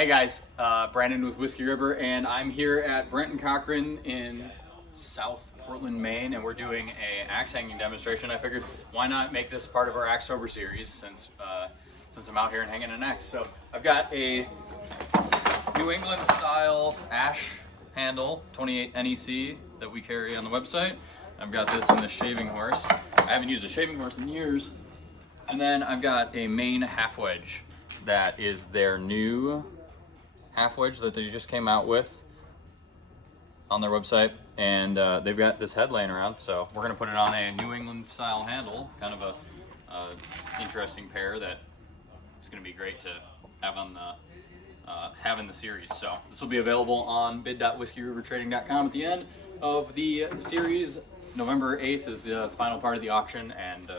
Hey guys, Brandon with Whiskey River, and I'm here at Brant and Cochran in South Portland, Maine, and we're doing a axe hanging demonstration. I figured why not make this part of our Axetober series since I'm out here and hanging an axe. So I've got a New England style ash handle, 28 NEC, that we carry on the website. I've got this in the shaving horse. I haven't used a shaving horse in years. And then I've got a Maine Half-Wedge. That is their new Half-Wedge that they just came out with on their website, and they've got this head laying around, so we're going to put it on a New England style handle, kind of a interesting pair that is going to be great to have on the series. So this will be available on bid.whiskeyrivertrading.com at the end of the series. November 8th is the final part of the auction, and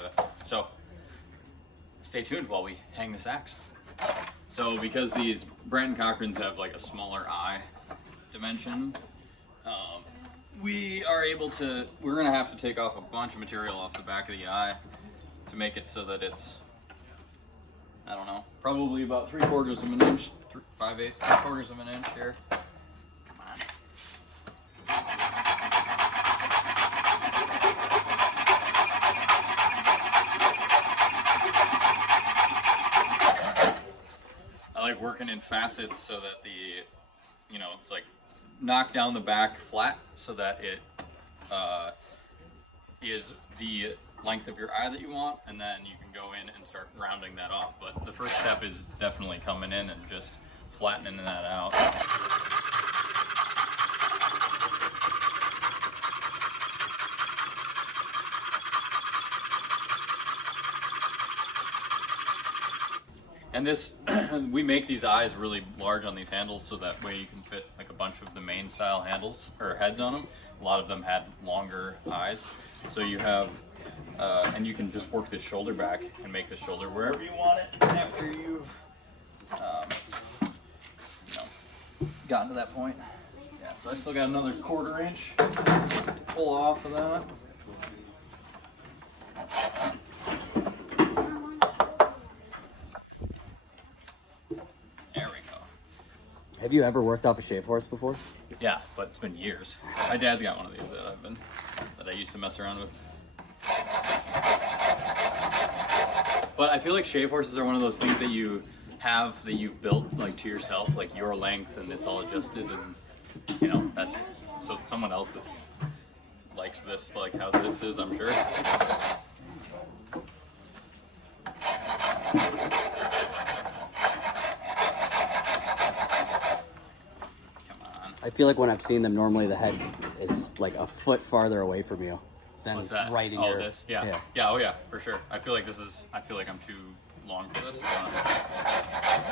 so stay tuned while we hang this axe. So because these Brant and Cochrans have like a smaller eye dimension, we're gonna have to take off a bunch of material off the back of the eye to make it so that it's, I don't know, probably about 3/4 of an inch, 5/8, 3/4 of an inch here. Come on. I like working in facets so that it's like knock down the back flat so that it is the length of your eye that you want, and then you can go in and start rounding that off. But the first step is definitely coming in and just flattening that out. And this, we make these eyes really large on these handles so that way you can fit like a bunch of the Maine style handles or heads on them. A lot of them had longer eyes. So you have, and you can just work this shoulder back and make the shoulder wherever you want it after you've, gotten to that point. Yeah, so I still got another 1/4 inch to pull off of that. Have you ever worked off a shave horse before? Yeah, but it's been years. My dad's got one of these that I used to mess around with. But I feel like shave horses are one of those things that you have, that you've built like to yourself, like your length, and it's all adjusted, and that's so someone else likes this, like how this is, I'm sure. I feel like when I've seen them, normally the head is like a foot farther away from you than What's that? right in your... This? Yeah. Oh yeah, for sure. I feel like I'm too long for this.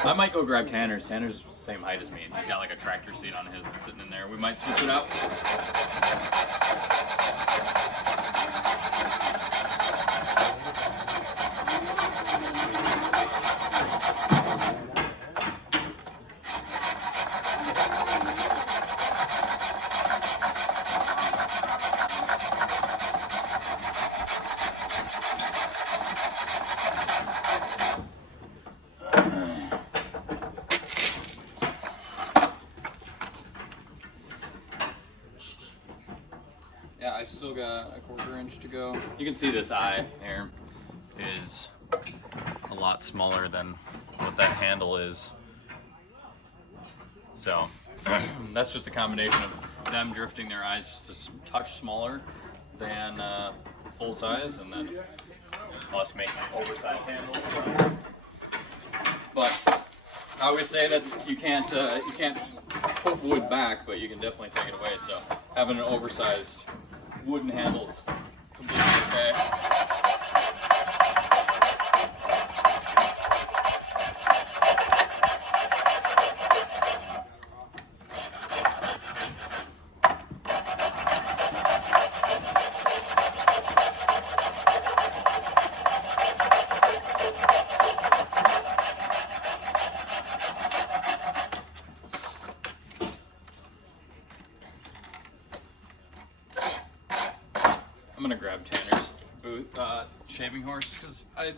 I might go grab Tanner's. Tanner's the same height as me, and he's got like a tractor seat on his that's sitting in there. We might switch it out. Yeah, I've still got a 1/4 inch to go. You can see this eye here is a lot smaller than what that handle is. So that's just a combination of them drifting their eyes just a touch smaller than full size, and then us making oversized handles. But I always say that you can't put wood back, but you can definitely take it away. So having an oversized wooden handle is completely okay. I'm gonna grab Tanner's shaving horse because I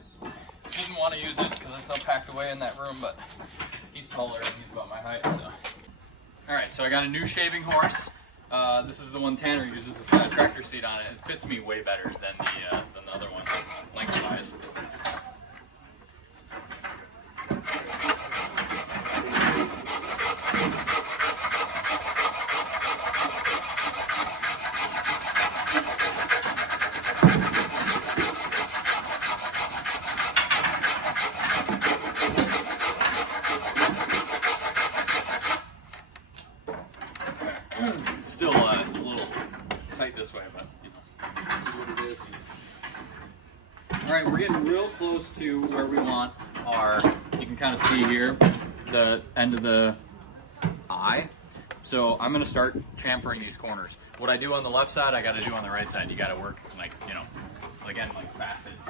didn't want to use it because it's all packed away in that room, but He's taller and he's about my height, so. All right, so I got a new shaving horse. This is the one Tanner uses. It's got a tractor seat on it. It fits me way better than the other one, lengthwise. Still a little tight this way, but you know, is what it is. All right, we're getting real close to where we want our, you can kind of see here, the end of the eye. So I'm gonna start chamfering these corners. What I do on the left side, I gotta do on the right side. You gotta work like, you know, again, like facets.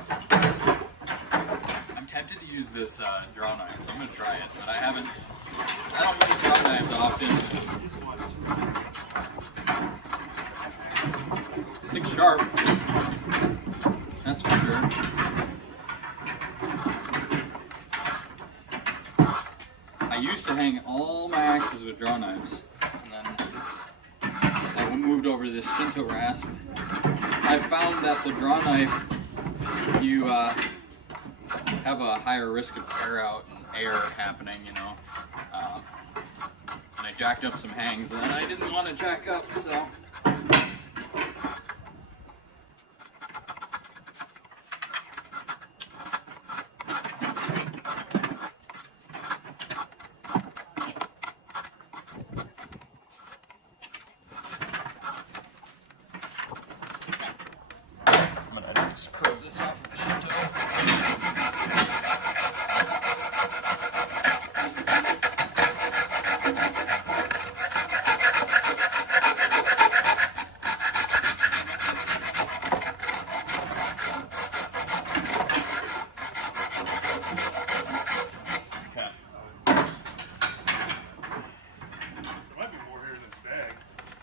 I'm tempted to use this draw knife, so I'm gonna try it, but I don't use draw knives often. It's sharp, that's for sure. I used to hang all my axes with draw knives, and then I moved over to this Shinto rasp. I found that the draw knife, you have a higher risk of tear out and air happening, you know. And I jacked up some hangs that I didn't want to jack up, so. I'm gonna just curve this off with the Shinto.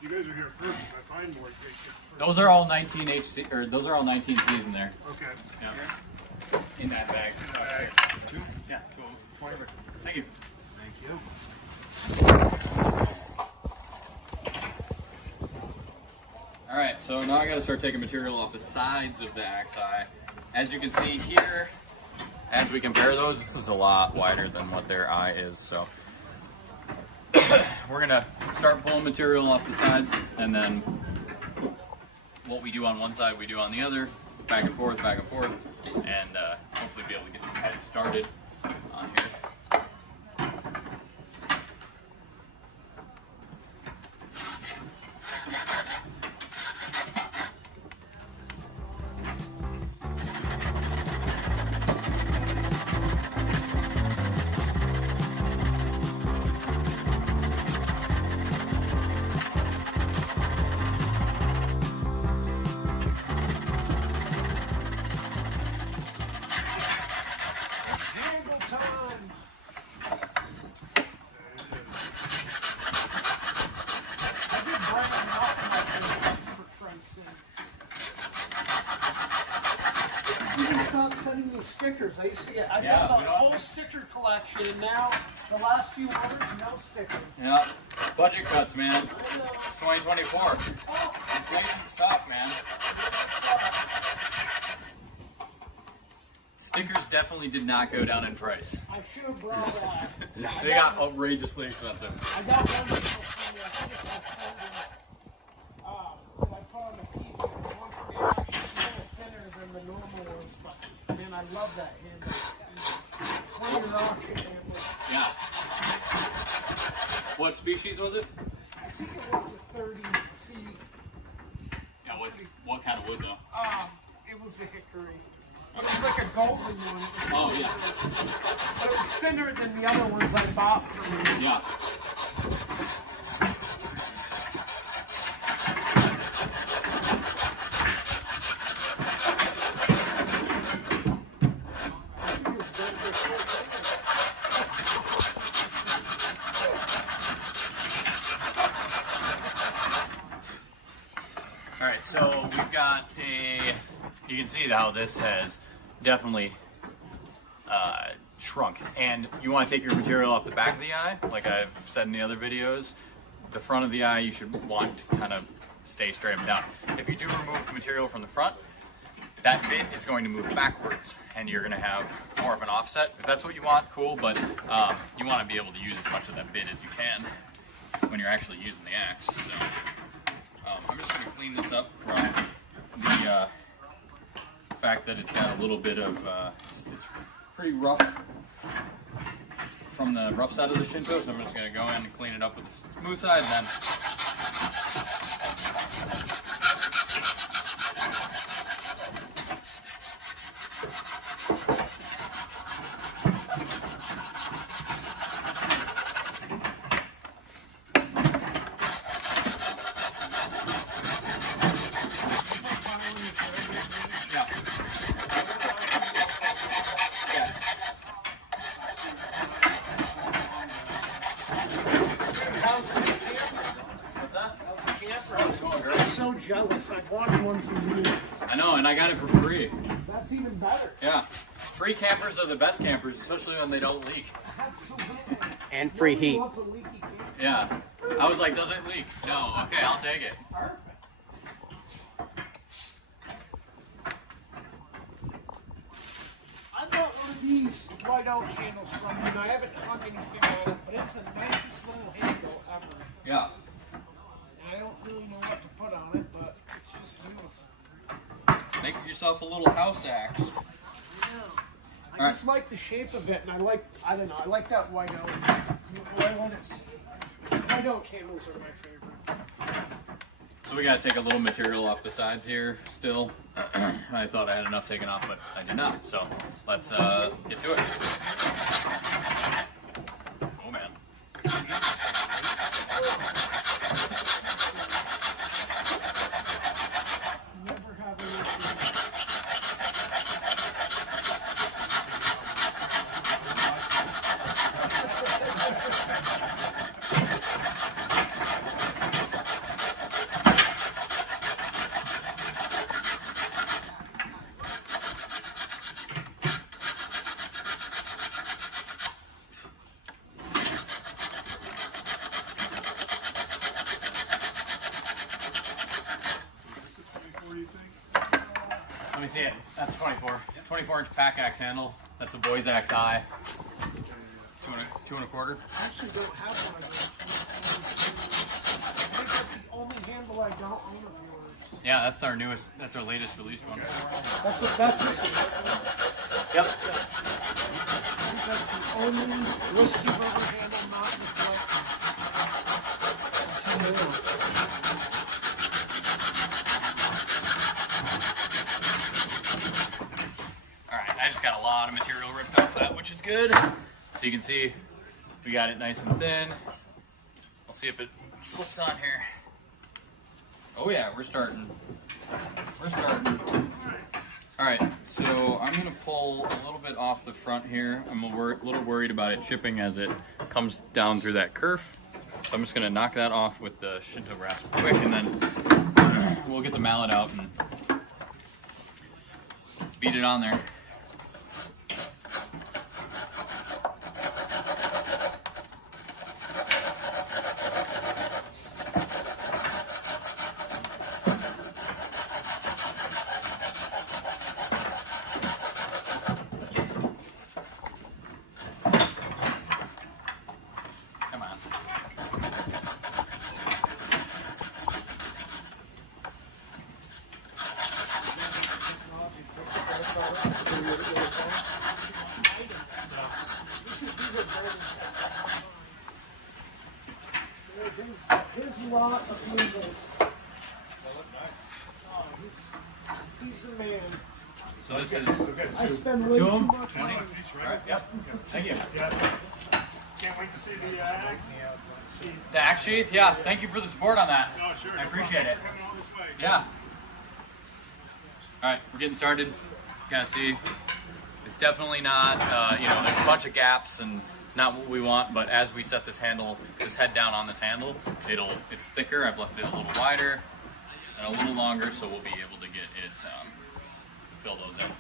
You guys are here first. If I find more, you guys get first. Those are all 19 HC, or those are all 19 C's in there. Okay. Yeah. In that bag. Bag. Two? Yeah. 20. Thank you. Thank you. All right, so now I got to start taking material off the sides of the axe eye. As you can see here, as we compare those, this is a lot wider than what their eye is. So we're gonna start pulling material off the sides, and then what we do on one side, we do on the other, back and forth, and hopefully be able to get these heads started on here. Stop sending me stickers. I used to get, I Yeah, got we a don't- whole sticker collection, and now the last few orders, no stickers. Yeah, budget cuts, man. I know. It's 2024. Oh, Inflation's tough, man. Stickers definitely did not go down in price. I should have brought that. They got outrageously expensive. I got one that from the, I think it's that I put on the piece. One for me, actually, it's a little thinner than the normal ones, but man, I love that handle. When you're auction, it was, Yeah. What species was it? I think it was a 30C. Yeah, what kind of wood though? It was a hickory. It was like a golden one. Oh, yeah. But it was thinner than the other ones I bought from you. Yeah. All right, so we've got you can see how this has definitely trunk. And you want to take your material off the back of the eye, like I've said in the other videos. The front of the eye you should want to kind of stay straight up and down. If you do remove material from the front, that bit is going to move backwards and you're going to have more of an offset. If that's what you want, cool, but you want to be able to use as much of that bit as you can when you're actually using the axe. So I'm just going to clean this up from the fact that it's got a little bit of, it's pretty rough from the rough side of the Shinto, so I'm just going to go in and clean it up with the smooth side and then So jealous. I wanted one from you. I know, and I got it for free. That's even better. Yeah. Free campers are the best campers, especially when they don't leak. Absolutely. And free Nobody heat. wants a leaky camper. Yeah. I was like, does it leak? No. Okay, I'll take it. Perfect. I bought one of these white oak handles from you, and I haven't hung anything on it, but it's the nicest little handle ever. Yeah. And I don't really know what to put on it, but it's just beautiful. Make yourself a little house axe. Yeah. I All just like the shape of it, and I don't know, I like that white oak. White oak handles are my favorite. So we gotta take a little material off the sides here still. I thought I had enough taken off, but I did not. So let's get to it. Oh man. Never have any issues. Let me see it. That's 24. 24-inch pack axe handle. That's a boy's axe eye. Two and a quarter. I actually don't have one of those. I think that's the only handle I don't own of yours. Yeah, that's our newest. That's our latest released one. That's what that's. Yep. I think that's the only whiskey rubber handle not in the collection. All right, I just got a lot of material ripped off that, which is good. So you can see we got it nice and thin. We'll see if it slips on here. Oh yeah, we're starting. We're starting. All right, so I'm gonna pull a little bit off the front here. I'm a little worried about it chipping as it comes down through that kerf. So I'm just gonna knock that off with the Shinto rasp quick, and then we'll get the mallet out and beat it on there. Come on. His lot of handles. Oh, he's the man. So this is I spend way Two too of 'em? much 20? money. all right. Yep. Thank you. Can't wait to see the axe. The axe sheath. Yeah. Thank you for the support on that. Oh, sure. I appreciate it. Coming all this way. Yeah. All right, we're getting started. Gotta see. It's definitely not. There's a bunch of gaps and it's not what we want. But as we set this head down on this handle, it's thicker. I've left it a little wider and a little longer, so we'll be able to get it fill those in.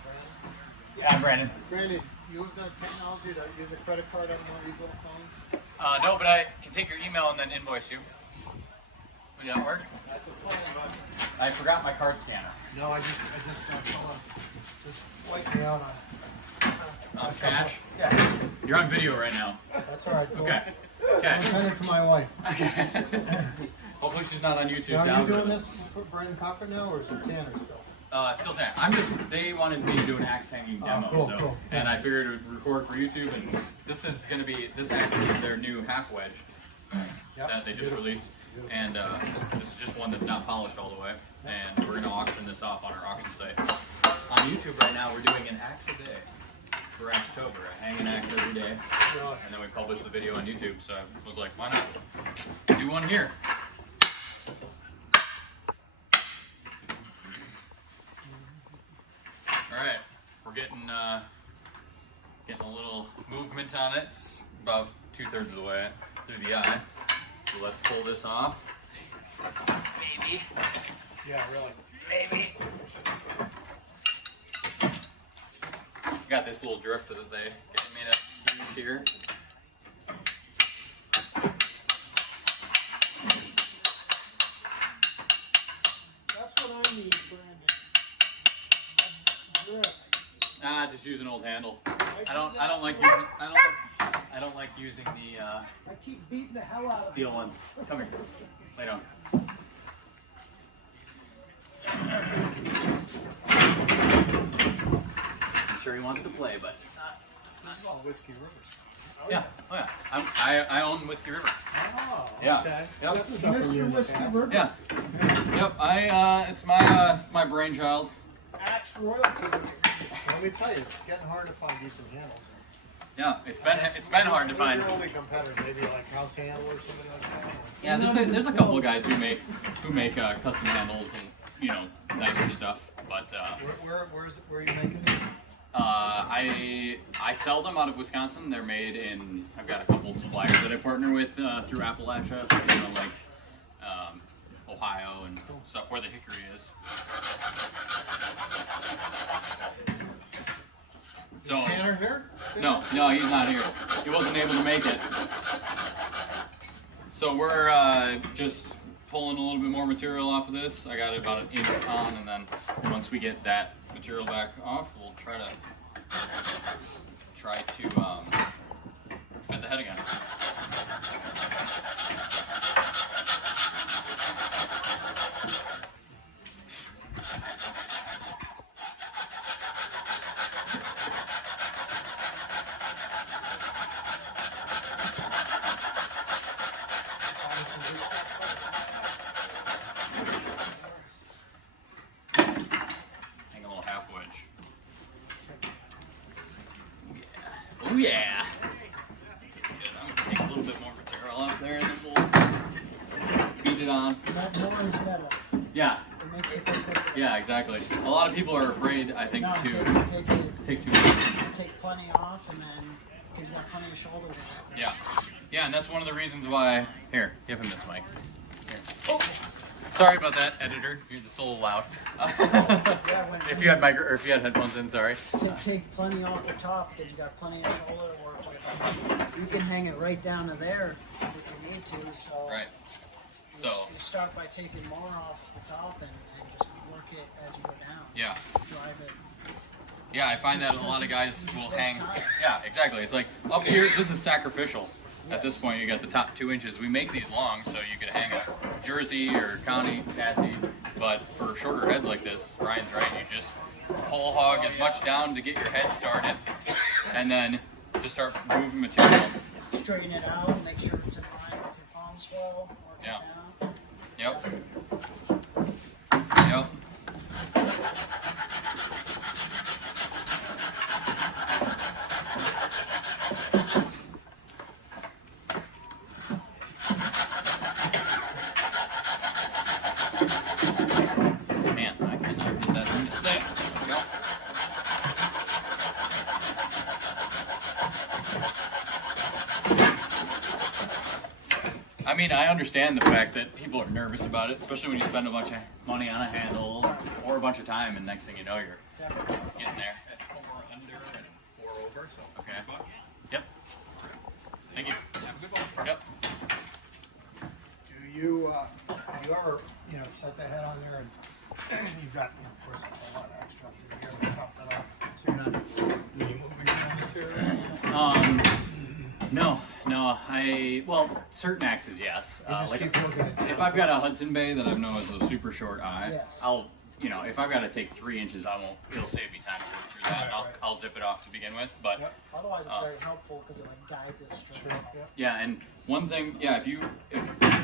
Yeah, Brandon. Granted, you have the technology to use a credit card on one of these little phones? No, but I can take your email and then invoice you. Would that work? That's a phone, but I forgot my card scanner. no, I just just wipe me out on Cash? Yeah, You're on video right now. that's all right. Cool. Okay. I'll Okay. send it to my wife. Hopefully she's not on YouTube. Now, are down you for doing the- this for Brant and Cochran now, or is it Tanner still? Still 10. They wanted me to do an axe hanging demo, cool, so cool. and I figured it would record for YouTube. And this is going to be this axe is their new Half-Wedge that they just released, and this is just one that's not polished all the way. And we're going to auction this off on our auction site. On YouTube right now, we're doing an axe a day for Axetober. I hang an axe every day, and then we publish the video on YouTube. So I was like, why not do one here? All right, we're getting a little movement on it. It's about 2/3 of the way through the eye. So let's pull this off. Maybe. Yeah, really. Maybe. Got this little drifter that they gave me to use here. That's what I need, Brandon. A drift. Just use an old handle. I don't like using the I keep beating the hell out of steel ones. Come here. Lay down. I'm sure he wants to play, but it's not. This is all Whiskey Rivers. Yeah. Oh yeah. I own Whiskey River. Oh, Yeah. okay. Yep. That's stuff from you in Mr. the Whiskey past. River. Yeah. Yep. It's my brainchild. Axe royalty. Let me tell you, it's getting hard to find decent handles. Yeah. It's been hard to Who's find. your only competitor? Maybe like House Handle or something like that? Yeah. There's a couple of guys who make custom handles and nicer stuff, but. Where are you making these? I sell them out of Wisconsin. They're made in. I've got a couple suppliers that I partner with through Appalachia, like Ohio and stuff where the hickory is. Is Tanner here? No, he's not here. He wasn't able to make it. So we're just pulling a little bit more material off of this. I got it about an inch on, and then once we get that material back off, we'll try to fit the head again. Hang a little half-wedge. Oh yeah. It's good. I'm gonna take a little bit more material off there, and then we'll beat it on. More is better. Yeah. It makes it go quicker. Yeah, exactly. A lot of people are afraid, I think, No, to take take too much. take plenty off, and then because you got plenty of shoulder weight. Yeah. Yeah, and that's one of the reasons why. Here, give him this mic. Here. Oh. Sorry about that, editor. You're just a little loud. If you had headphones in, sorry. Take plenty off the top because you got plenty of shoulder work with it. You can hang it right down to there if you need to. So Right. you, So you start by taking more off the top and just work it as you go down. yeah. Drive it. Yeah, I find that a lot of guys will hang. Yeah, exactly. It's like up here. This is sacrificial. At this point, you got the top 2 inches. We make these long so you could hang a Jersey or County chassis. But for shorter heads like this, Ryan's right. You just whole hog as much down to get your head started, and then just start moving material. Straighten it out. Make sure it's in line with your palm swell. Work Yeah. it down. Yep. Yep. Man, I cannot get that thing to stay. There we go. I mean, I understand the fact that people are nervous about it, especially when you spend a bunch of money on a handle or a bunch of time, and next thing you know, you're getting there at 4 under and 4 Okay. Yep. Thank you. Yep. Do you, have you ever, set the head on there and you've got, of course, it's a lot of extra. Have you ever chopped that off? So you're not really moving around material? Well, certain axes, yes. You just keep working it down. If I've got a Hudson Bay that I've known is a super short eye, Yes. I'll, if I've got to take 3 inches, it'll save me time to work through that. Right, right. I'll zip it off to begin with. But Yep. Otherwise, it's very helpful because it like guides it straight. Yep. yeah, and one thing, if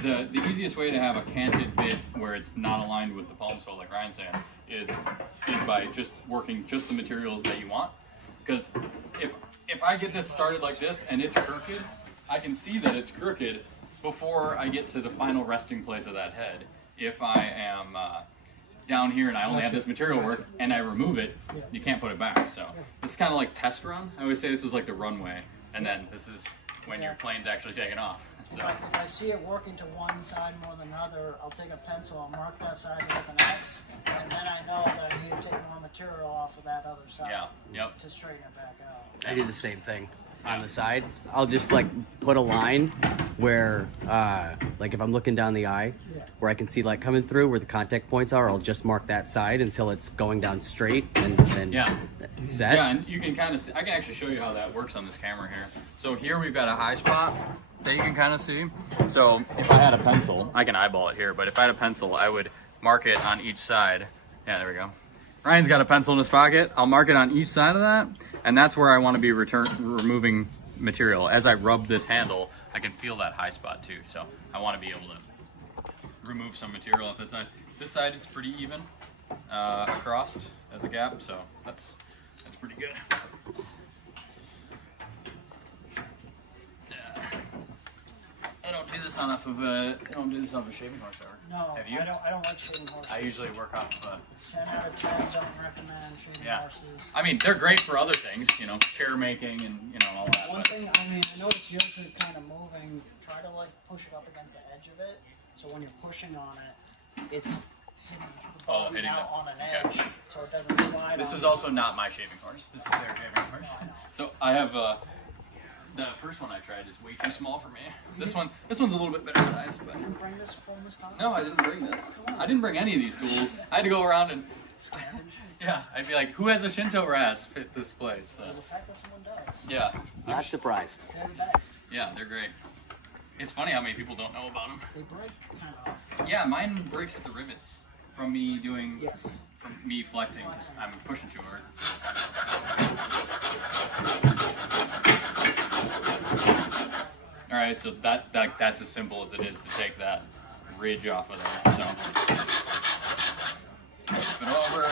the easiest way to have a canted bit where it's not aligned with the palm swell, like Ryan's saying, is by just working just the material that you want. Because if I get this started like this and it's crooked, I can see that it's crooked before I get to the final resting place of that head. If I am down here and I only have this material work and I remove it, you can't put it back. So it's kind of like test run. I always say this is like the runway, and then this is when your plane's actually taking off. So. If I see it working to one side more than another, I'll take a pencil, I'll mark that side with an X, and then I know that I need to take more material off of that other side to straighten it back out. I do the same thing on the side. I'll just like put a line where, like if I'm looking down the eye, where I can see light coming through, where the contact points are, I'll just mark that side until it's going down straight and set. Yeah, and you can kind of see, I can actually show you how that works on this camera here. So here we've got a high spot that you can kind of see. So if I had a pencil, I can eyeball it here, but if I had a pencil, I would mark it on each side. Yeah, there we go. Ryan's got a pencil in his pocket. I'll mark it on each side of that, and that's where I want to be removing material. As I rub this handle, I can feel that high spot too. So I want to be able to remove some material off this side. This side is pretty even across as a gap, so that's pretty good. I don't do this off of a shaving horse ever. No, Have you? I don't like shaving horses. I usually work off of 10 out of 10 don't recommend shaving horses. I mean, they're great for other things, chair making and all that. One thing, I noticed yours are kind of moving. Try to like push it up against the edge of it, so when you're pushing on it, it's hitting the bottom out on an edge, so it doesn't slide. This is also not my shaving horse. This is their shaving horse. So I have the first one I tried is way too small for me. This one's a little bit better size, but. You didn't bring this from this house? No, I didn't bring this. I didn't bring any of these tools. I had to go around and I'd be like, who has a Shinto rasp at this place? The fact that someone does. Yeah. Not surprised. They're the best. Yeah, they're great. It's funny how many people don't know about them. They break kind of often. Yeah, mine breaks at the rivets from me doing. Yes. From me flexing. I'm pushing too hard. All right, so that's as simple as it is to take that ridge off of there. So flip it over.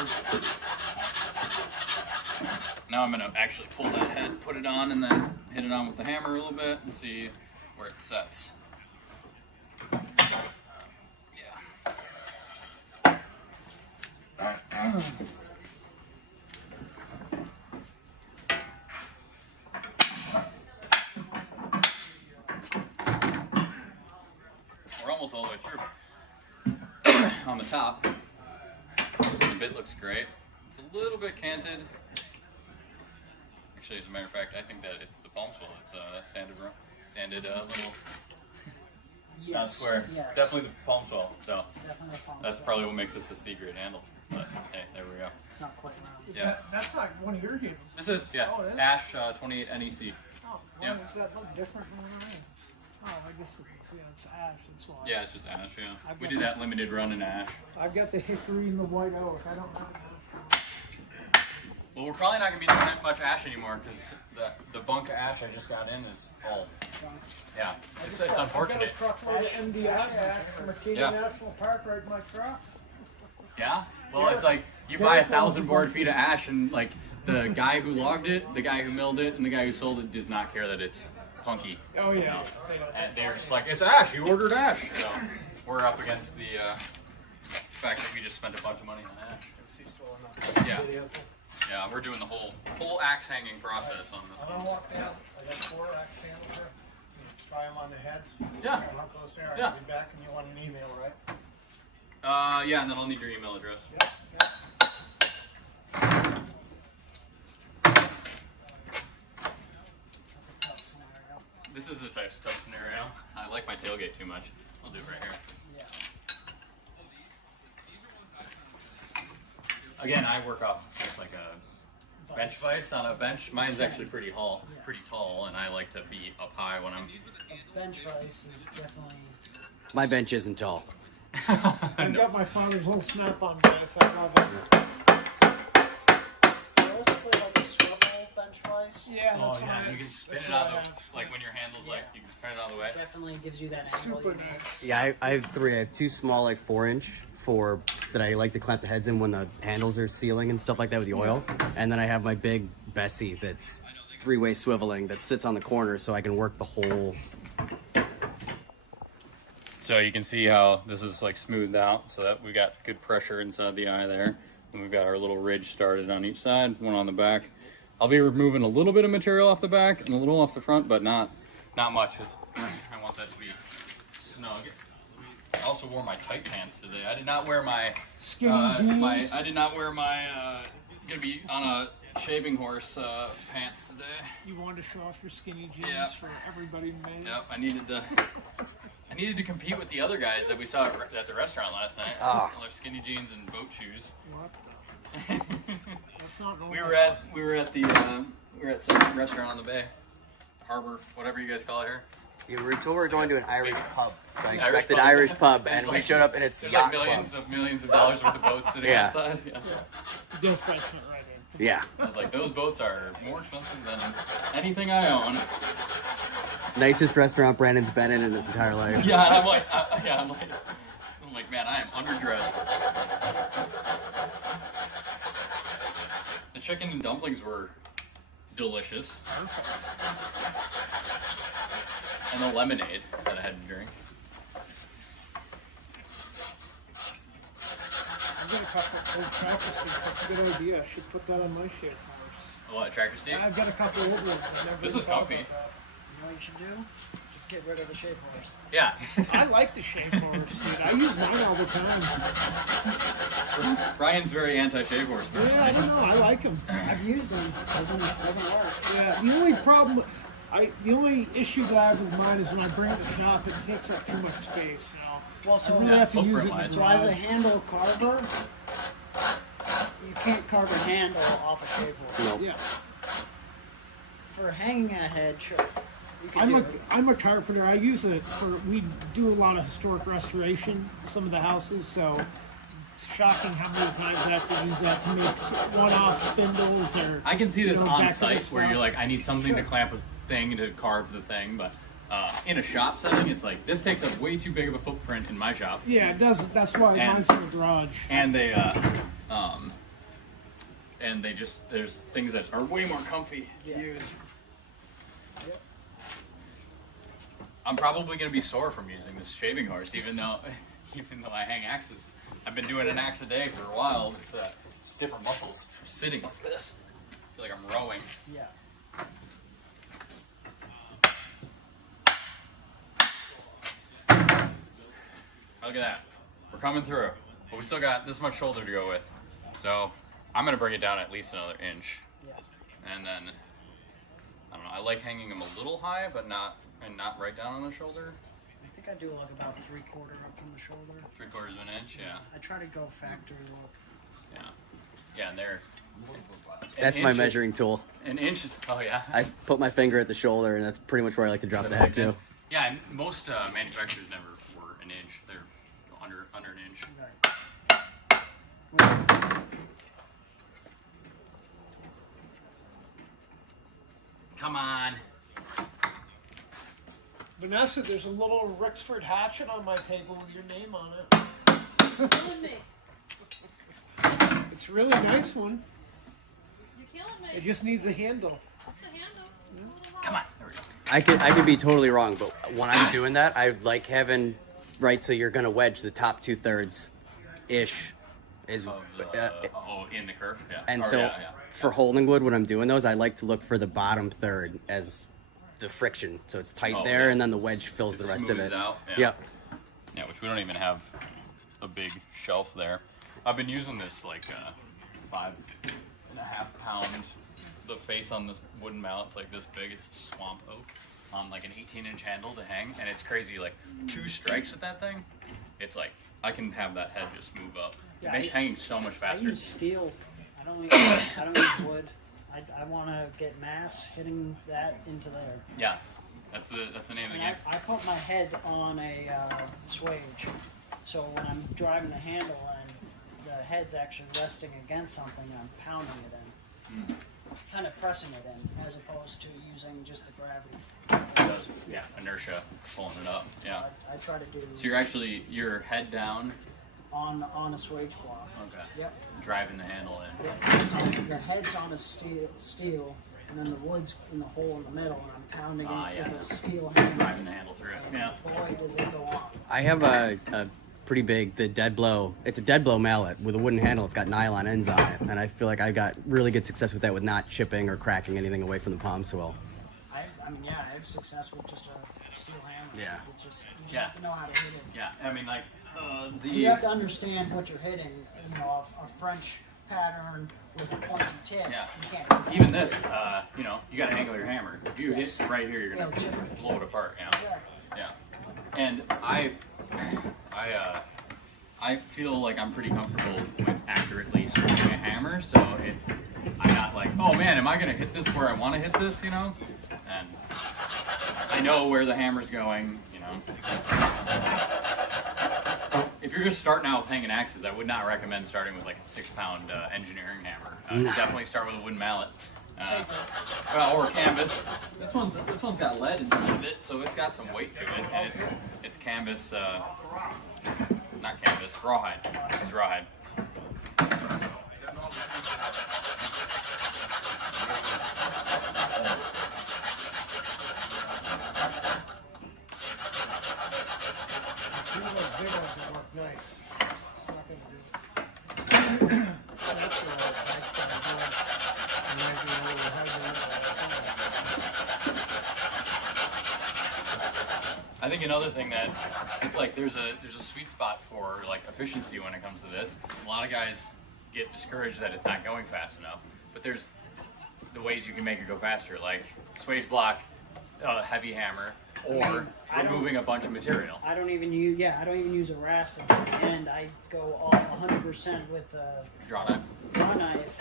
Now I'm gonna actually pull that head, put it on, and then hit it on with the hammer a little bit and see where it sets. We're almost all the way through. On the top, the bit looks great. It's a little bit canted. Actually, as a matter of fact, I think that it's the palm swell. It's sanded little square. Yes. Definitely the palm swell. So Definitely a palm that's swell. probably what makes this a secret handle. But hey, there we go. It's not quite round. Yeah. That's not one of your handles. This is Oh, it is? Ash 28 NEC. Oh, Yeah. why is that look different than mine? Oh, I guess it's ash. That's why. Yeah, it's just Ash. Yeah, we did that limited run in Ash. I've got the hickory and the white oak. I don't know. Well, we're probably not gonna be doing much Ash anymore because the bunk of Ash I just got in is all. Yeah, it's unfortunate. I got a truckload of MDI ash from Acadia Yeah. National Park right in my truck. Yeah. Well, it's like you buy 1,000 board feet of Ash, and like the guy who logged it, the guy who milled it, and the guy who sold it does not care that it's punky. Oh yeah. And they're just like, it's Ash. You ordered Ash. So we're up against the fact that we just spent a bunch of money on Ash. Yeah. Yeah, we're doing the whole axe hanging process on this I'm one. gonna walk down. I got 4 axe handles here. Try them on the heads. Yeah. How close they are. Yeah. I'll be back and you want an email, right? Yeah, and then I'll need your email address. Yep. Yep. this is a tough scenario. I like my tailgate too much. I'll do it right here. Yeah. Again, I work off just like a bench vise on a bench. Mine's actually pretty tall, and I like to be up high when I'm. A bench vise is definitely. My bench isn't tall. I've got my father's whole snap-on vise. I love it. I also play like a swivel bench vise. Yeah, Oh that's yeah, what you can spin that's it what out I of have. like when your handle's like you can turn it out of the way. Definitely gives you that angle. Super you need. nice. Yeah, I have three. I have two small, like 4-inch for that I like to clamp the heads in when the handles are sealing and stuff like that with the oil. And then I have my big Bessie that's 3-way swiveling that sits on the corner so I can work the whole. So you can see how this is like smoothed out, so that we got good pressure inside the eye there, and we've got our little ridge started on each side, one on the back. I'll be removing a little bit of material off the back and a little off the front, but not much. I want that to be snug. I also wore my tight pants today. I did not wear my Skinny jeans. I did not wear my gonna be on a shaving horse pants today. You wanted to show off your skinny jeans Yeah. for everybody in Maine. Yep, I needed to compete with the other guys that we saw at the restaurant last night. Ah. All their skinny jeans and boat shoes. What the? That's not normal. we were at some restaurant on the bay, harbor, whatever you guys call it here. Yeah, we were going to an Irish pub. So I Irish expected pub. Irish pub, And and it's we like- showed up and it's There's yacht like club. millions of dollars worth of boats sitting Yeah. outside. Yeah. Death price went right in. Yeah, I was like, those boats are more expensive than anything I own. nicest restaurant Brandon's been in his entire life. Yeah, and I'm like, I'm like, man, I am underdressed. The chicken and dumplings were delicious. And the lemonade that I had to drink. I've got a couple old tractor seats. That's a good idea. I should put that on my shave horse. What, tractor seat? I've got a couple old ones. I've never This even is thought comfy. about that. You know what you should do? Just get rid of the shave horse. Yeah. I like the shave horse, dude. I use mine all the time. Ryan's very anti-shave horse. Yeah, I don't know. I like them. I've used them. Doesn't work. Yeah, the only issue that I have with mine is when I bring it to the shop, it takes up too much space. So Well, I so, really Yeah, have to use it. footprint-wise. in so the as a garage. handle carver, you can't carve a handle off a shave horse. Nope. Yeah, For hanging a head, sure. You can I'm do a it. I'm a carpenter. I use it for we do a lot of historic restoration. Some of the houses, so it's shocking how many times I have to use that to make one-off spindles or. I can see this you know, on decorative site where stuff. you're like, I need something to Sure. clamp a thing to carve the thing, but in a shop setting, it's like, this takes up way too big of a footprint in my shop. Yeah, it does. That's why And- mine's in the garage. And they just, there's things that are way more comfy to Yeah. use. Yep. I'm probably going to be sore from using this shaving horse, even though I hang axes. I've been doing an axe a day for a while. It's different muscles sitting like this. I feel like I'm rowing. Yeah. Look at that. We're coming through. But we still got this much shoulder to go with. So I'm going to bring it down at least another inch. Yeah. And then, I don't know, I like hanging them a little high, but not right down on the shoulder. I think I do like about 3/4 up from the shoulder. 3/4 of an inch, yeah. I try to go factory look. Yeah. Yeah, and they're... That's my measuring tool. An inch is, oh yeah. I put my finger at the shoulder, and that's pretty much where I like to drop the head to. Yeah, and most manufacturers never were an inch. They're under an inch. Come on. Vanessa, there's a little Rixford hatchet on my table with your name on it. Killing me. It's a really nice one. You're killing me. It just needs a handle. What's the handle? It's a little Come hot. on. There we go. I could be totally wrong, but when I'm doing that, I like having right. So you're gonna wedge the top 2/3 ish, is Of the, in the curve? Yeah. and Or, so yeah. for holding wood when I'm doing those, I like to look for the bottom third as the friction, so it's tight Oh, there, yeah. and then the wedge fills It the rest of smooths it. out, yeah. Yep. Yeah, which we don't even have a big shelf there. I've been using this like 5.5 pound. The face on this wooden mallet's like this big. It's swamp oak. on like an 18-inch handle to hang, and it's crazy. Like 2 strikes with that thing, it's like I can have that head just move up. It makes hanging so much I faster. use steel. I don't use wood. I want to get mass hitting that into there. Yeah, that's the name of the game. I put my head on a swage, so when I'm driving the handle and the head's actually resting against something, I'm pounding it in, kind of pressing it in, as opposed to using just the gravity. Yeah, inertia pulling it up. Yeah. So I try to do So you're actually your head down. on a swage block. Okay. Yep. Driving the handle in. Yep. So your head's on a steel, and then the wood's in the hole in the middle, and I'm pounding it with a steel handle. Driving the handle through it. Yeah. Boy, does it go on. I have a pretty big, the dead blow. It's a dead blow mallet with a wooden handle. It's got nylon ends on it, and I feel like I got really good success with that, with not chipping or cracking anything away from the palm swell. I have success with just a steel hammer. Yeah. You just have to know how to hit it. Yeah. I mean, like You have to understand what you're hitting. You know, a French pattern with a pointy tip. Yeah. You can't do that. even this, you know, you got to angle your hammer. If you Yes. hit right here, you're gonna It'll chip it. blow it apart. Yeah. Yeah. Yeah. And I feel like I'm pretty comfortable with accurately swinging a hammer, so I'm not like, oh man, am I gonna hit this where I want to hit this? You know, and I know where the hammer's going. You know, if you're just starting out with hanging axes, I would not recommend starting with like a 6-pound engineering hammer. Definitely start with a wooden mallet. Well, or canvas. This one's got lead inside of it, so it's got some weight to it, and it's canvas, not canvas, rawhide. This is rawhide. Two of those big ones that work nice. It's not gonna do. That's what I started doing. And then you know, we're having I think another thing that it's like there's a sweet spot for like efficiency when it comes to this. A lot of guys get discouraged that it's not going fast enough, but there's the ways you can make it go faster, like swage block, heavy hammer, or removing a bunch of material. I don't even use a rasp at the end. I go all 100% with a Draw knife. draw knife,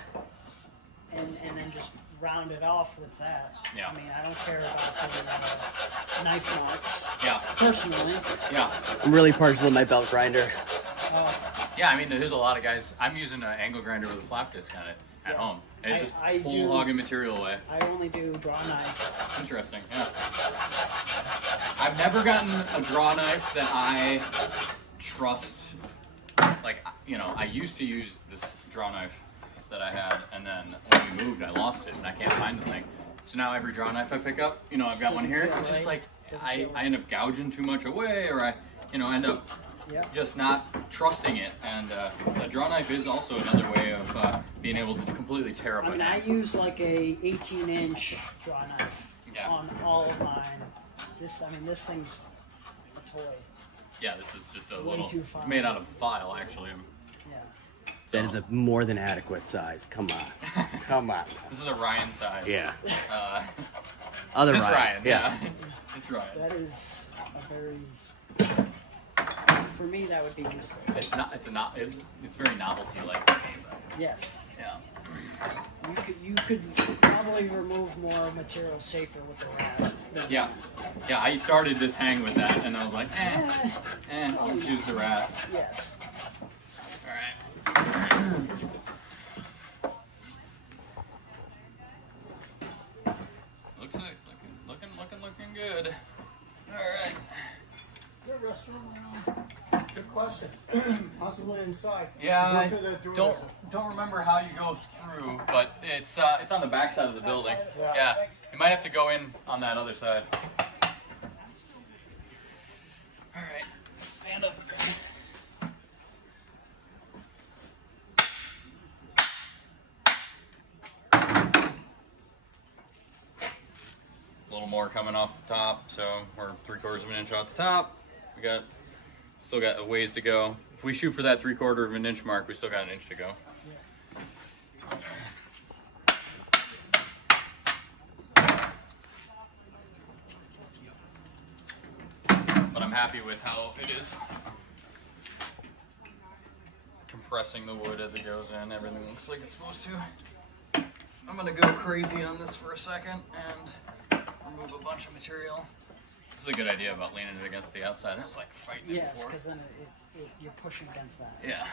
and then just round it off with that. Yeah. I mean, I don't care about the knife marks. Yeah. Personally. Yeah. I'm really partial to my belt grinder. Yeah, I mean, there's a lot of guys. I'm using an angle grinder with a flap disc on it at home. And it's just whole hogging material away. I only do draw knife. Interesting, yeah. I've never gotten a draw knife that I trust. Like, you know, I used to use this draw knife that I had, and then when we moved, I lost it, and I can't find the thing. So now every draw knife I pick up, you know, I've got one here. It's just like I end up gouging too much away, or I, you know, end up just not trusting it. And the draw knife is also another way of being able to completely tear up I mean, a I knife. use like a 18-inch draw knife Yeah. on all of mine. This thing's a toy. Yeah, this is just a Way little. too It's fine. made out of file, actually. Yeah. That is a more than adequate size. Come on. Come on. This is a Ryan size. Yeah. Uh, Other this Ryan. Ryan. Yeah. This Ryan. That is a very. For me, that would be useless. It's not. It's very novelty-like. Yes. Yeah. You could probably remove more material safer with the rasp. Yeah. Yeah. I started this hang with that, and I was like, I'll just use the rasp. Yes. All right. Looks like looking good. All right. Your restroom now. good question. Possibly inside. Yeah, Go I through that door. don't remember how you go through, but it's on the back side of the building. Yeah, you might have to go in on that other side. All right, stand up. A little more coming off the top, so we're 3/4 of an inch off the top. We still got a ways to go. If we shoot for that 3/4 of an inch mark, we still got an inch to go. I'm happy with how it is compressing the wood as it goes in. Everything looks like it's supposed to. I'm gonna go crazy on this for a second and remove a bunch of material. This is a good idea about leaning it against the outside. It's like fighting it Yes, before. because then you're pushing against that. Yeah.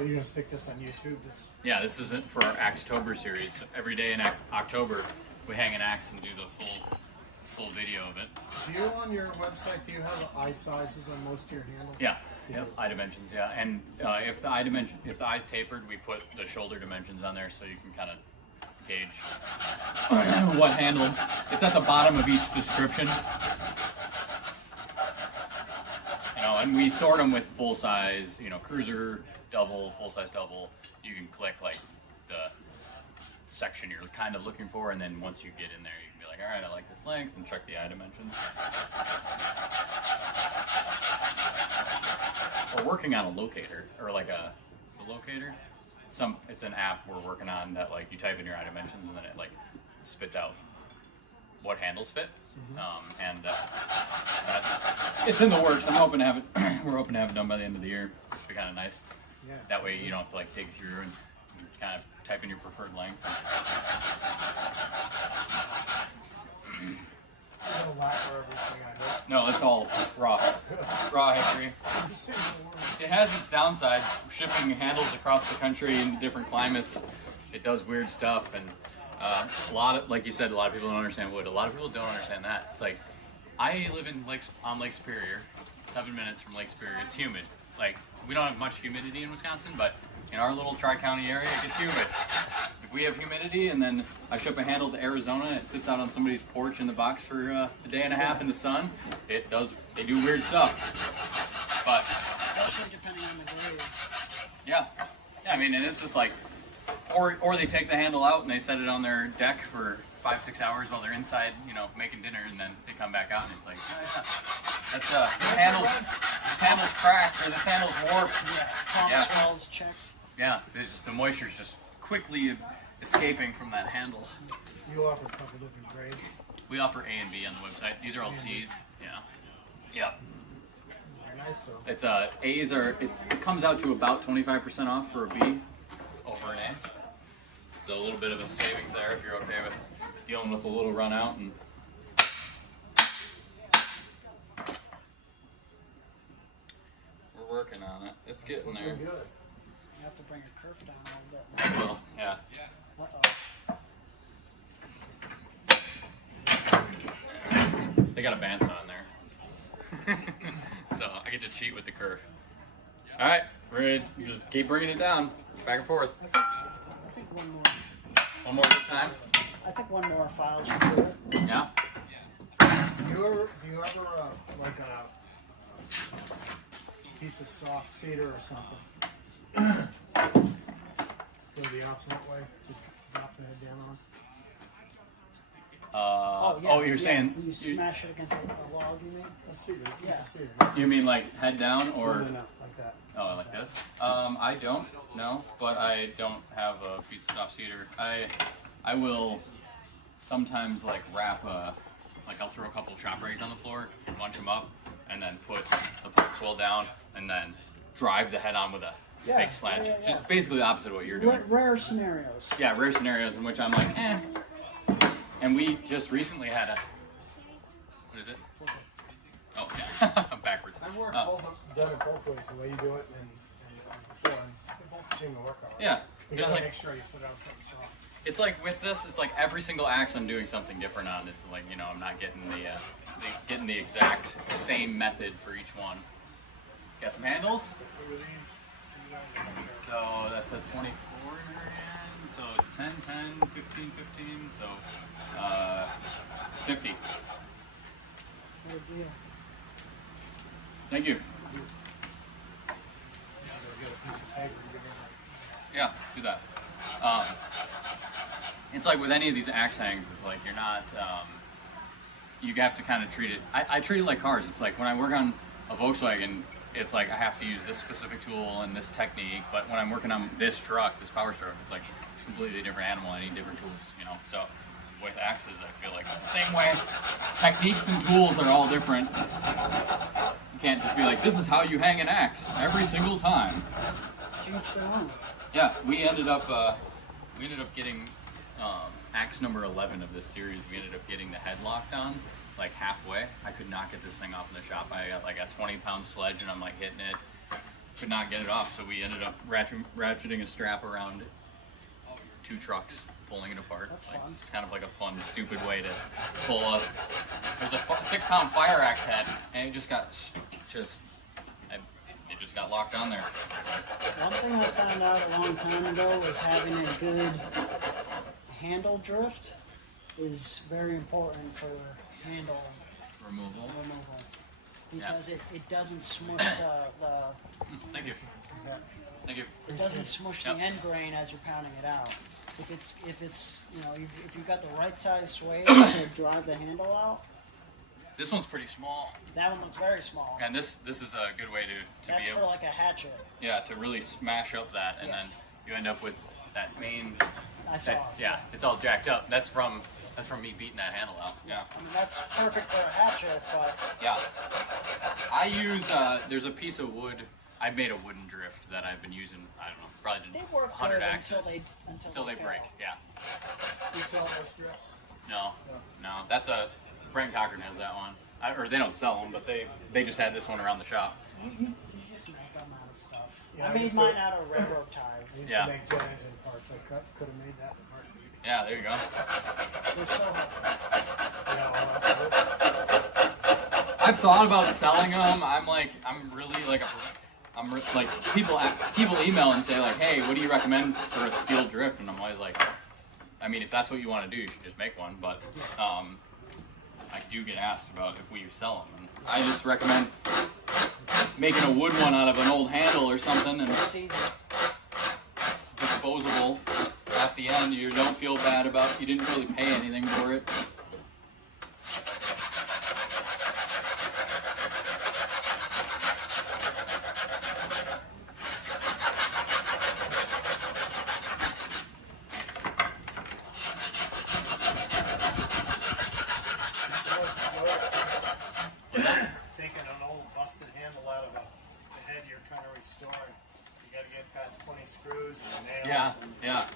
So you're gonna stick this on YouTube? Yeah, this isn't for our Axetober series. Every day in October, we hang an axe and do the full video of it. Do you on your website? Do you have the eye sizes on most of your handles? Yeah. Yep. Eye dimensions. Yeah, and if the eye's tapered, we put the shoulder dimensions on there so you can kind of gauge what handle. It's at the bottom of each description. You know, and we sort them with full size. You know, cruiser, double, full size double. You can click like the section you're kind of looking for, and then once you get in there, you can be like, all right, I like this length, and check the eye dimensions. We're working on a locator, or like a locator. It's an app we're working on that like you type in your eye dimensions and then it like spits out what handles fit. It's in the works. I'm hoping to have it. We're hoping to have it done by the end of the year. It'd be kind of nice. Yeah. That way you don't have to like dig through and kind of type in your preferred length. There's a lot for everything, I hope. No, it's all raw hickory. It has its downsides. Shipping handles across the country in different climates, it does weird stuff, and a lot of, like you said, a lot of people don't understand wood. A lot of people don't understand that. It's like, I live on Lake Superior, 7 minutes from Lake Superior. It's humid. Like, we don't have much humidity in Wisconsin, but in our little tri-county area, it gets humid. If we have humidity and then I ship a handle to Arizona and it sits out on somebody's porch in the box for a day and a half in the sun, they do weird stuff. But Especially depending on the grade. yeah, I mean, and it's just like, or they take the handle out and they set it on their deck for 5-6 hours while they're inside, you know, making dinner, and then they come back out and it's like, that's this handle's cracked, or this handle's warped. Yeah, pump swells checked. Yeah, it's just the moisture's just quickly escaping from that handle. You offer a couple different grades. We offer A and B on the website. These are all C's. Yeah. Yeah. They're nice though. It's A's are it comes out to about 25% off for a B over an A. So a little bit of a savings there if you're okay with dealing with a little run out and we're working on it. It's getting there. Good. You have to bring your kerf down a little bit. Well, yeah. Uh-oh. They got a bandsaw in there. So I get to cheat with the curve. Alright, we're ready. You just keep bringing it down. Back and forth. I think one more. One more good time. I think one more file should do it. Yeah? Do you ever like a piece of soft cedar or something? Go the opposite way to drop the head down on? You're saying You smash it against a log, you mean? A cedar, a piece Yeah. of cedar. you mean like head down or No, like that. oh like this? I don't know, but I don't have a piece of soft cedar. I will sometimes like wrap I'll throw a couple of chop rags on the floor, bunch them up, and then put the pork swell down, and then drive the head on with a big sledge. yeah. Just basically the opposite of what you're doing. Rare scenarios. Yeah, rare scenarios in which I'm like, eh. And we just recently had what is it? Oh, yeah. I'm backwards. I've worked done it both ways, the way you do it and before, and they both seem to work all right. Yeah, You just gotta like make sure you put on something soft. it's like with this, it's like every single axe I'm doing something different on. It's like, you know, I'm not getting the exact same method for each one. Got some handles. So that's a 24 in her hand. So 10, 10, 15, 15. So 50. Good deal. Thank you. Get a piece of paper and give it Yeah, do that. It's like with any of these axe hangs, it's like you're not you have to kind of treat it. I treat it like cars. It's like when I work on a Volkswagen, it's like I have to use this specific tool and this technique. But when I'm working on this truck, this power stroke, it's like it's a completely different animal. I need different tools, you know. So with axes, I feel like it's the same way. Techniques and tools are all different. You can't just be like, this is how you hang an axe every single time. Teach their own. Yeah, we ended up getting axe number 11 of this series. We ended up getting the head locked on like halfway. I could not get this thing off in the shop. I got like a 20-pound sledge and I'm like hitting it, could not get it off. So we ended up ratcheting a strap around 2 trucks, pulling it apart. That's like, fun. it's kind of like a fun, stupid way to pull up. There's a 6-pound fire axe head, and it just got locked on there. One thing I found out a long time ago was having a good handle drift is very important for handle Removal. removal. Because it doesn't smush Thank you. Thank you. it doesn't smush the Yep. end grain as you're pounding it out. If it's you know if you've got the right size sway to drive the handle out, This one's pretty small, that one looks very small. and this is a good way to That's be for able, like a hatchet. yeah, to really smash up that, and Yes. then you end up with that Maine. I saw. Yeah, it's all jacked up. That's from me beating that handle out. Yeah. I mean that's perfect for a hatchet, but Yeah. I use there's a piece of wood. I made a wooden drift that I've been using. I don't know, probably they work 100 good axes until they break. fail. Yeah. You sell those strips? No. That's a Brant Cochran has that one. Or they don't sell them, but they just had this one around the shop. You just make them out of stuff. Yeah, I I made used mine to- out of railroad ties. I used Yeah. to make jet engine parts. I could have made that in a heartbeat. Yeah, there you go. They're so hard. Yeah, well, I've thought about selling them. I'm really like people email and say like, hey, what do you recommend for a steel drift? And I'm always like, I mean, if that's what you want to do, you should just make one. But I do get asked about if we sell them, and I just recommend making a wood one out of an old handle or something, and It's easy. it's disposable. At the end, you don't feel bad about you didn't really pay anything for it. taking an old busted handle out of the head you're kind of restoring. You got to get past 20 screws and nails. Yeah, and yeah,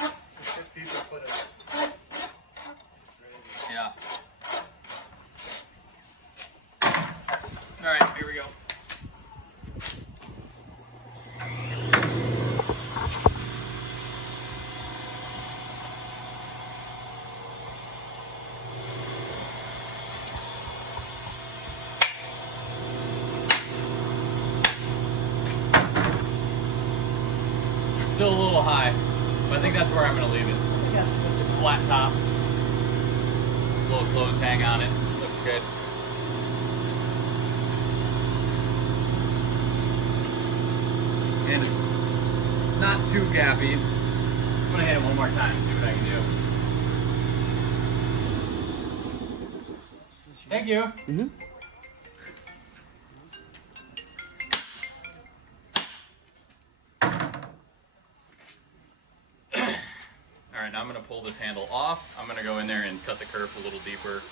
the shit people put in. It's crazy. yeah. All right, here we go. Still a little high, but I think that's where I'm going to leave it. It's flat top. Little clothes hang on it. Looks good. And it's not too gappy. I'm going to hit it one more time and see what I can do. Thank you. Mm-hmm. All right, now I'm going to pull this handle off. I'm going to go in there and cut the kerf a little deeper.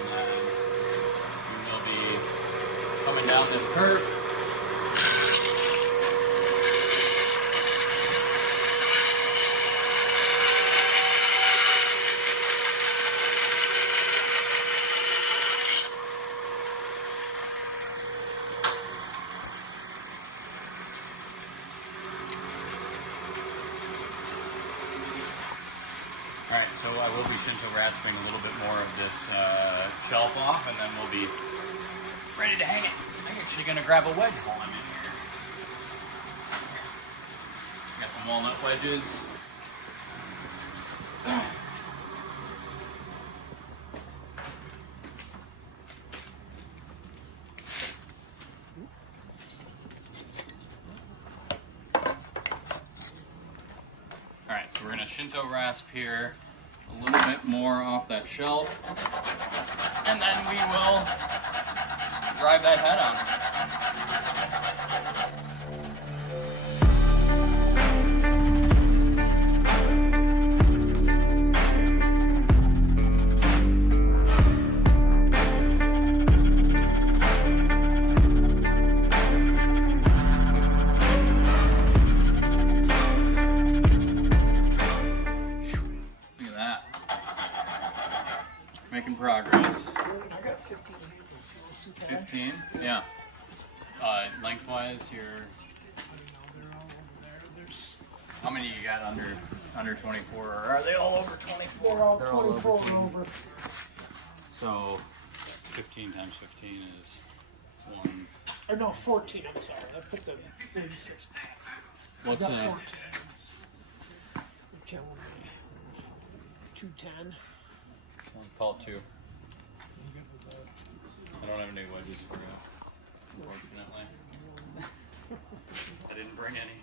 And then we'll be coming down this kerf. Alright, so I will be shinto rasping a little bit more of this shelf off, and then we'll be ready to hang it. I'm actually going to grab a wedge while I'm in here. Got some walnut wedges. Shinto rasp here, a little bit more off that shelf, and then we will drive that head on. Look at that. Making progress. I got 15 handles. You want some cash? 15? Yeah. Lengthwise, you're. They're all over there. There's. How many you got under 24, or are they all over 24? They're all 24 and over. So 15 times 15 is 1. Or no, 14. I'm sorry. I put the 36 back. What's I got that? 14. You're killing me. 210. Call it 2. I don't have any wedges for you, unfortunately. I didn't bring any.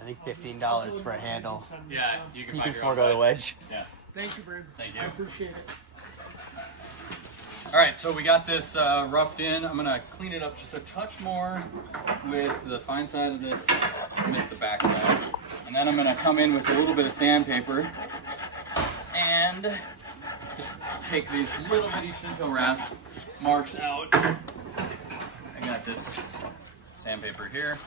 I think $15 for a handle. Yeah, you can You find can your own forego the wedge. wedge. Yeah. Thank you, Brant. Thank you. I appreciate it. All right, so we got this roughed in. I'm gonna clean it up just a touch more with the fine side of this. I missed the back side. And then I'm gonna come in with a little bit of sandpaper and just take these little bitty Shinto rasp marks out. I got this sandpaper here.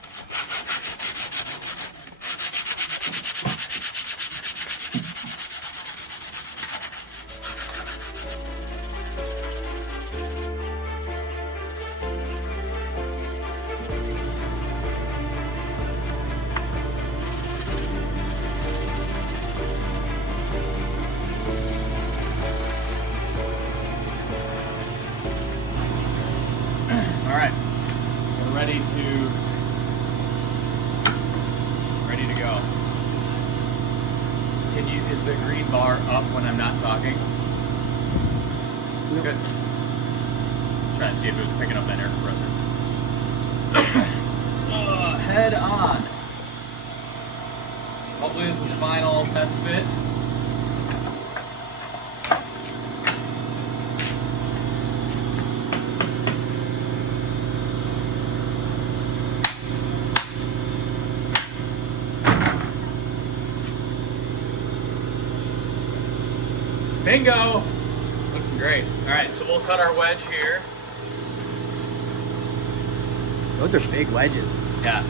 All right, we're ready to go. Is the green bar up when I'm not talking? Yep. Good. Trying to see if it was picking up that air compressor. Head on. Hopefully this is final test fit. Bingo! Looking great. All right, so we'll cut our wedge here. Those are big wedges. Yeah.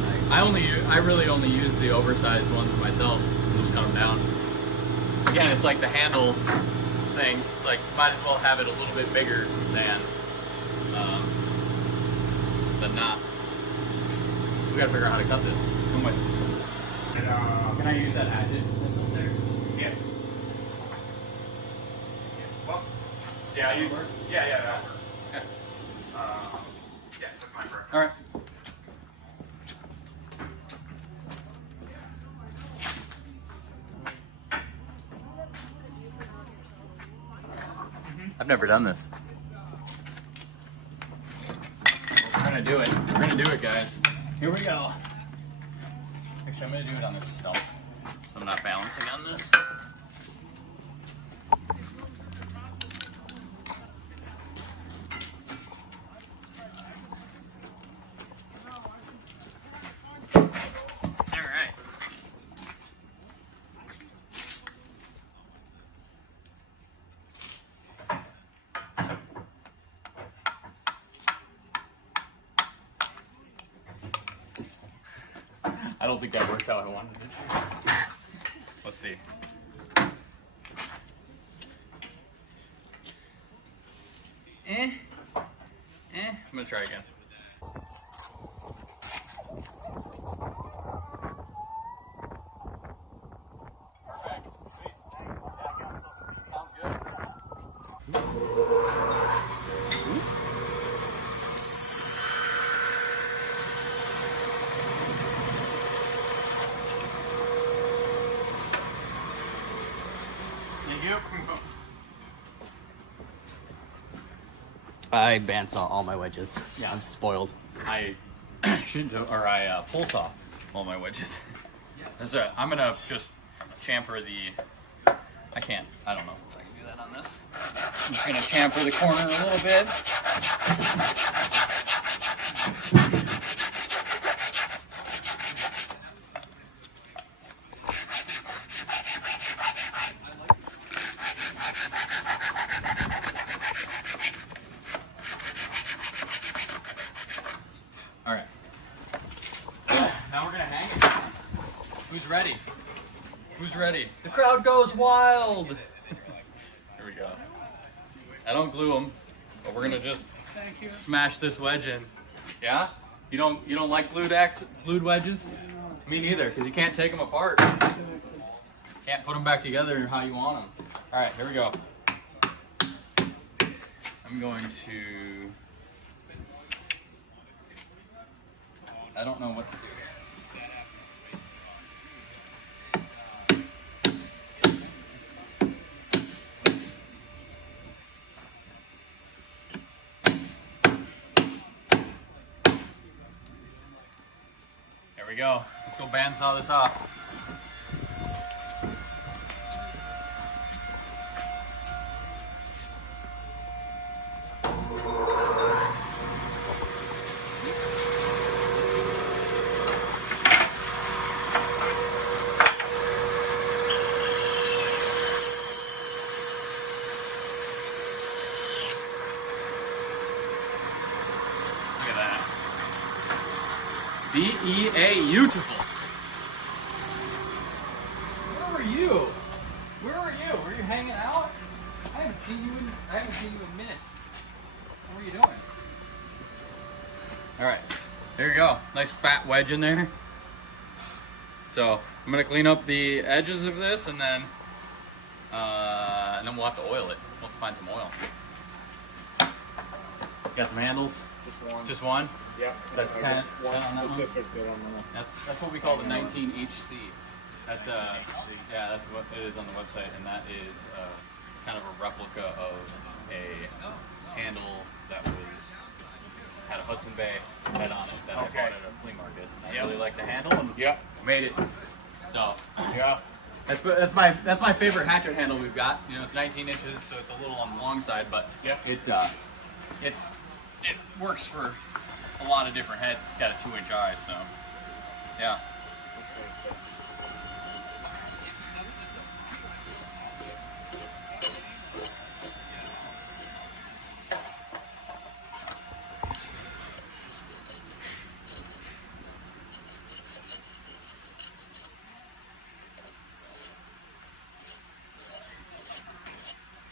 Nice. I really only use the oversized ones myself. Just cut them down. Again, it's like the handle thing. It's like might as well have it a little bit bigger than not. We gotta figure out how to cut this. Come with. Can I use that hatchet that's up there? Yeah. Well, yeah, I use. Yeah, that works. Okay. Yeah, that's my first. All right. I've never done this. We're gonna do it. We're gonna do it, guys. Here we go. Actually, I'm gonna do it on this stump, so I'm not balancing on this. All right. I don't think that worked how I wanted it to. Let's see. I'm gonna try again. Perfect. Sweet. Thanks. Sounds good. Thank you. I bandsaw all my wedges. Yeah. I'm spoiled. I shouldn't have, or I pull saw all my wedges. So I'm gonna just chamfer the, I don't know if I can do that on this. I'm just gonna chamfer the corner a little bit. All right. Now we're gonna hang it. Who's ready? Who's ready? The crowd goes wild. Here we go. I don't glue them, but we're gonna just smash this wedge in. Yeah? You don't like glued wedges? Me neither, because you can't take them apart. Can't put them back together how you want them. All right, here we go. I'm going to. I don't know what to do. There we go. Let's go bandsaw this off. Look at that. Beautiful. Where were you? Where were you? Were you hanging out? I haven't seen you in minutes. What were you doing? All right, there you go. Nice fat wedge in there. So I'm gonna clean up the edges of this, and then we'll have to oil it. We'll have to find some oil. Got some handles? Just one. Just one? Yeah. That's 10 on that one? specific that I'm gonna. That's what we call the 19HC. That's yeah, that's what it is on the website, and that is kind of a replica of a handle that had a Hudson Bay head on it that I bought at a flea market. And I really like the handle and made it. So Yeah. that's my favorite hatchet handle we've got. You know, it's 19 inches, so it's a little on the long side, but it works for a lot of different heads. It's got a 2-inch eye, so yeah.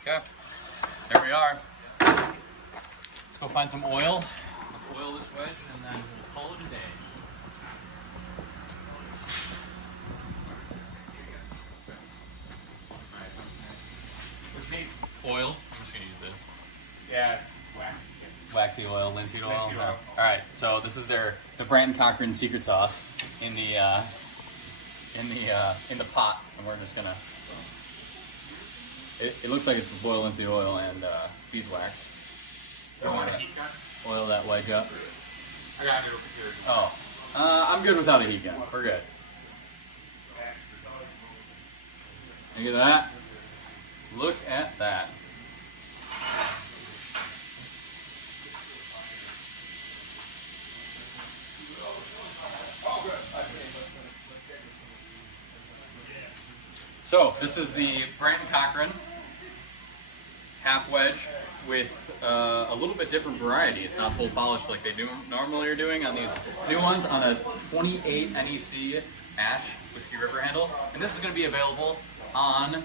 Okay, there we are. Let's go find some oil. Let's oil this wedge and then we'll call it a day. Oil. I'm just gonna use this. Yeah. Whack. Waxy oil, linseed oil. Linseed oil. All right. So this is the Brant and Cochran secret sauce in the pot, and we're just gonna. It looks like it's boiled linseed oil and beeswax. Don't want a heat gun? Oil that wedge up. I got it over here. Oh, I'm good without a heat gun. We're good. Look at that. Look at that. So this is the Brant and Cochran Half-Wedge with a little bit different variety. It's not full polished like they normally are doing on these new ones, on a 28 NEC Ash Whiskey River handle. And this is going to be available on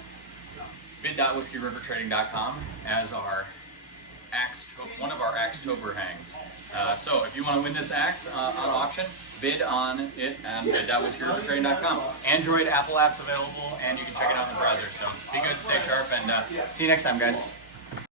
bid.whiskeyrivertrading.com as one of our Axetober hangs. So if you want to win this axe on auction, bid on it on bid.whiskeyrivertrading.com. Android, Apple apps available, and you can check it out in the browser. So be good, stay sharp, and see you next time, guys.